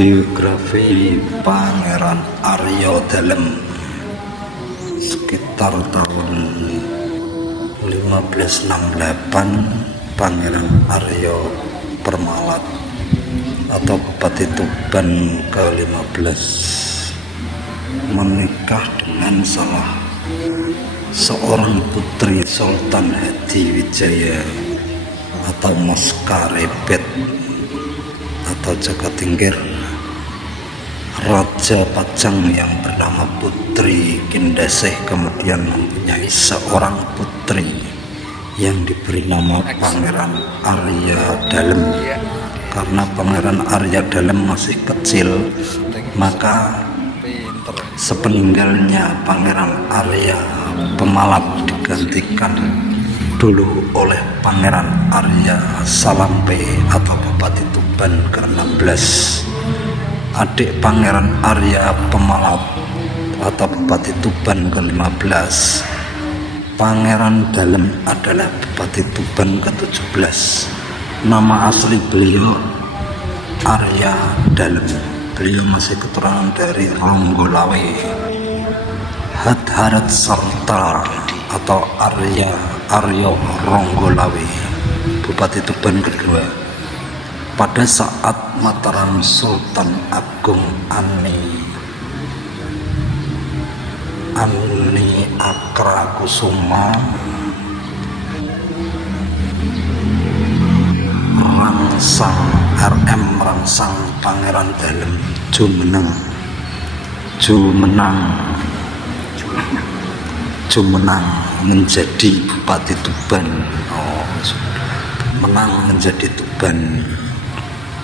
Biografi Pangeran Arya Dalem sekitar tahun 1568. Pangeran Arya Permalat atau Bupati Tuban ke-15 menikah dengan salah seorang putri Sultan Hadiwijaya atau Maskarepet atau Jaka Tingkir, Raja Pajang yang bernama Putri Kindasih kemudian mempunyai seorang putri yang diberi nama Pangeran Arya Dalem. Karena Pangeran Arya Dalem masih kecil, maka sepeninggalnya Pangeran Arya Pemalat digantikan dulu oleh Pangeran Arya Salampe atau Bupati Tuban ke-16. Adik Pangeran Arya Pemalat atau Bupati Tuban ke-15, Pangeran Dalem adalah Bupati Tuban ke-17. Nama asli beliau Arya Dalem. Beliau masih keturunan dari Ronggolawe, Hadharat serta atau Arya Ronggolawe, Bupati Tuban kedua. Pada saat Mataram Sultan Agung Ani Akrakusuma merangsang Pangeran Dalem Jumenang menjadi Bupati Tuban. Menang menjadi Tuban.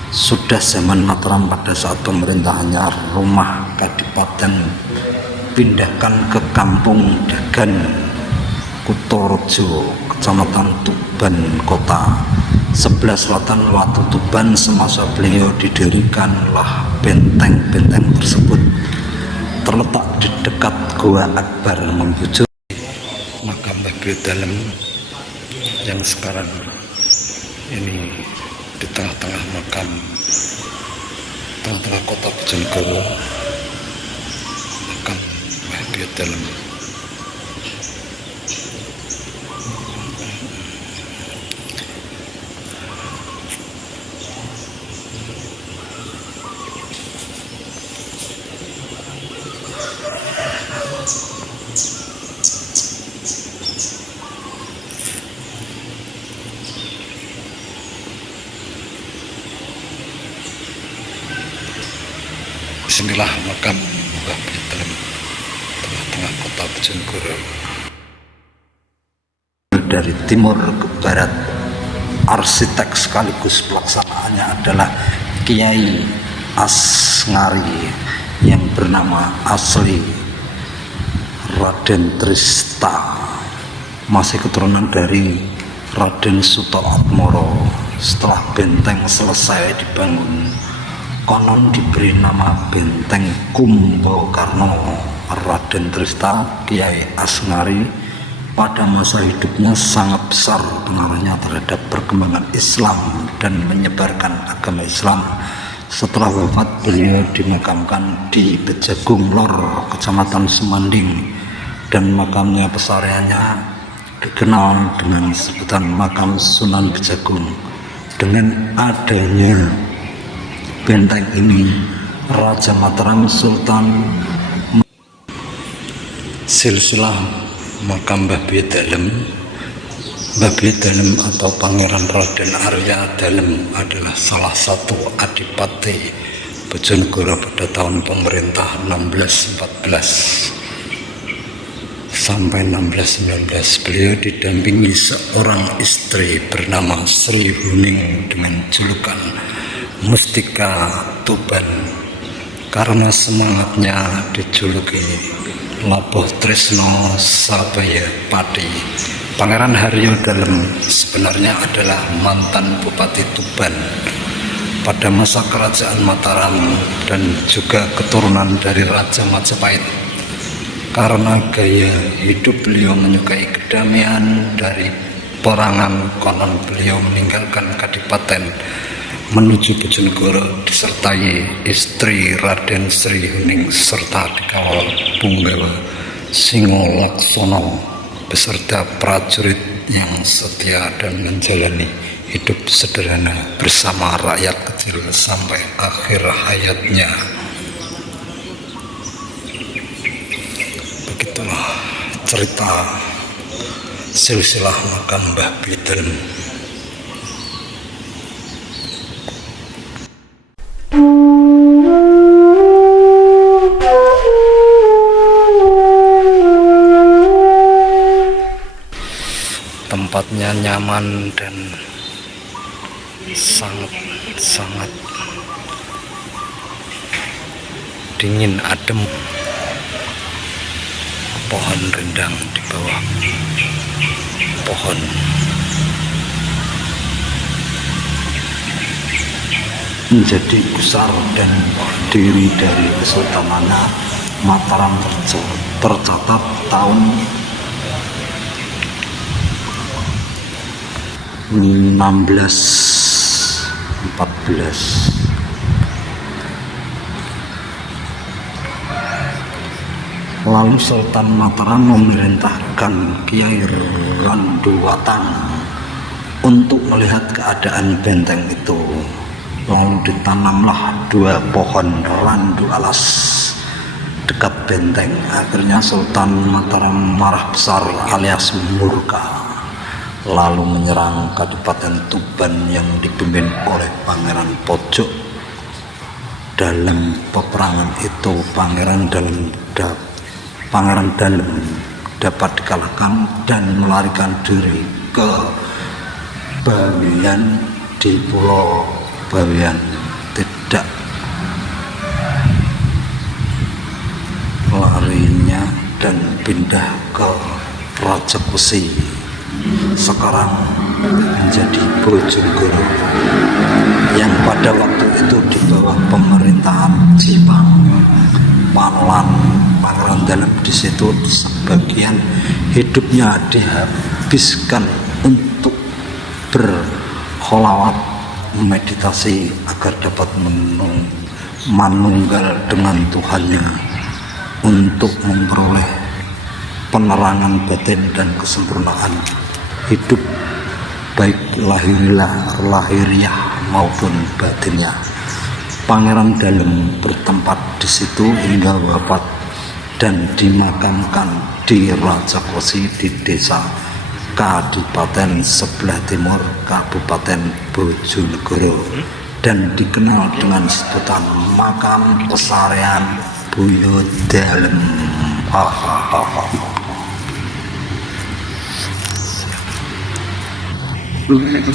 Sudah zaman Mataram pada saat pemerintahannya rumah Kadipaten pindahkan ke Kampung Dagan, Kutorejo, Kecamatan Tuban Kota, sebelah selatan Watu Tuban. Semasa beliau didirikanlah benteng-benteng tersebut, terletak di dekat Goa Akbar, membujur makam Mbah Dalem yang sekarang ini di tengah-tengah makam, tengah-tengah kota Bojonegoro, makam Mbah Dalem. Inilah makam Mbah Dalem, tengah-tengah kota Bojonegoro. Dari timur ke barat, arsitek sekaligus pelaksanaannya adalah Kiai Asngari yang bernama asli Raden Trista, masih keturunan dari Raden Sutoatmoro. Setelah benteng selesai dibangun, konon diberi nama Benteng Kumbakarna. Raden Trista, Kiai Asngari, pada masa hidupnya sangat besar pengaruhnya terhadap perkembangan Islam dan menyebarkan agama Islam. Setelah wafat, beliau dimakamkan di Bejagung Lor, Kecamatan Semanding, dan makamnya pesariannya dikenal dengan sebutan makam Sunan Bejagung. Dengan adanya benteng ini, Raja Mataram Sultan silsilah makam Mbah Dalem. Mbah Dalem atau Pangeran Raden Arya Dalem adalah salah satu adipati Bojonegoro pada tahun pemerintah 1614 sampai 1619. Beliau didampingi seorang istri bernama Sri Huning dengan julukan Mustika Tuban. Karena semangatnya dijuluki Labuh Tresno Sabaya Pati. Pangeran Arya Dalem sebenarnya adalah mantan Bupati Tuban pada masa kerajaan Mataram dan juga keturunan dari Raja Majapahit. Karena gaya hidup beliau menyukai kedamaian dari perangan, konon beliau meninggalkan Kadipaten menuju Bojonegoro disertai istri Raden Sri Huning serta dikawal Punggawa Singo Laksono beserta prajurit yang setia dan menjalani hidup sederhana bersama rakyat kecil sampai akhir hayatnya. Begitulah cerita silsilah makam Mbah Bliten. Tempatnya nyaman dan sangat dingin adem. Pohon rindang di bawah pohon. Menjadi besar dan berdiri dari Kesultanan Mataram tercatat tahun 1614. Lalu Sultan Mataram memerintahkan Kiai Randuwatang untuk melihat keadaan benteng itu. Lalu ditanamlah 2 pohon randu alas dekat benteng. Akhirnya Sultan Mataram marah besar alias murka, lalu menyerang Kadipaten Tuban yang dipimpin oleh Pangeran Pojok. Dalam peperangan itu Pangeran Dalem dapat dikalahkan dan melarikan diri ke Bawean di Pulau Bawean. Tidak larinya dan pindah ke Rajekusi, sekarang menjadi Bojonegoro, yang pada waktu itu di bawah pemerintahan Jepang. Panolan Pangeran Dalem di situ sebagian hidupnya dihabiskan untuk berkholawat, meditasi agar dapat manunggal dengan Tuhannya untuk memperoleh penerangan batin dan kesempurnaan hidup baik lahiriah maupun batinnya. Pangeran Dalem bertempat di situ hingga wafat dan dimakamkan di Rajekusi di desa Kadipaten sebelah timur Kabupaten Bojonegoro dan dikenal dengan sebutan makam pesarian Buya Dalem. Oke.